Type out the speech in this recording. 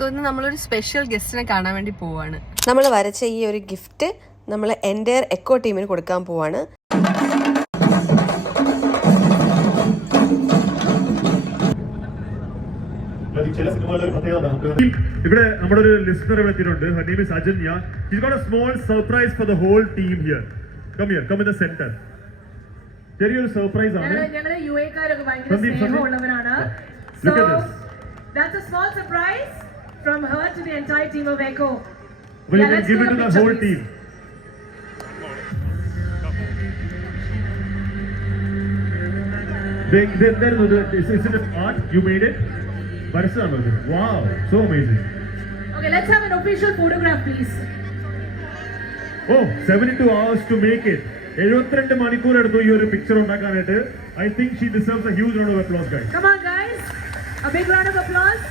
സോ ഇന്ന് നമ്മളൊരു സ്പെഷ്യൽ ഗസ്റ്റിനെ കാണാൻ വേണ്ടി പോവാണ്. നമ്മൾ വരച്ച ഈ ഒരു ഗിഫ്റ്റ് നമ്മൾ എൻ്റയർ എക്കോ ടീമിന് കൊടുക്കാൻ പോവാണ്. ഇവിടെ നമ്മുടെ ഒരു ലിസ്റ്റർ എത്തിയിട്ടുണ്ട്. Her name is Ajanya. She's got a small surprise for the whole team here. Come here, come in the center. ചെറിയൊരു സർപ്രൈസ് ആണ്. ഞങ്ങളെ യുഎക്കാരൊക്കെ ഭയങ്കര സ്നേഹമുള്ളവരാണ്. So that's a small surprise from her to the entire team of Echo. Well, you can give it to the whole team. Is it art? You made it? Wow, so amazing. Okay, let's have an official photograph, please. Oh, 72 hours to make it. 72 മണിക്കൂർ എടുത്തു ഈ ഒരു പിക്ചർ ഉണ്ടാക്കാനായിട്ട്. I think she deserves a huge round of applause, guys. Come on, guys. A big round of applause.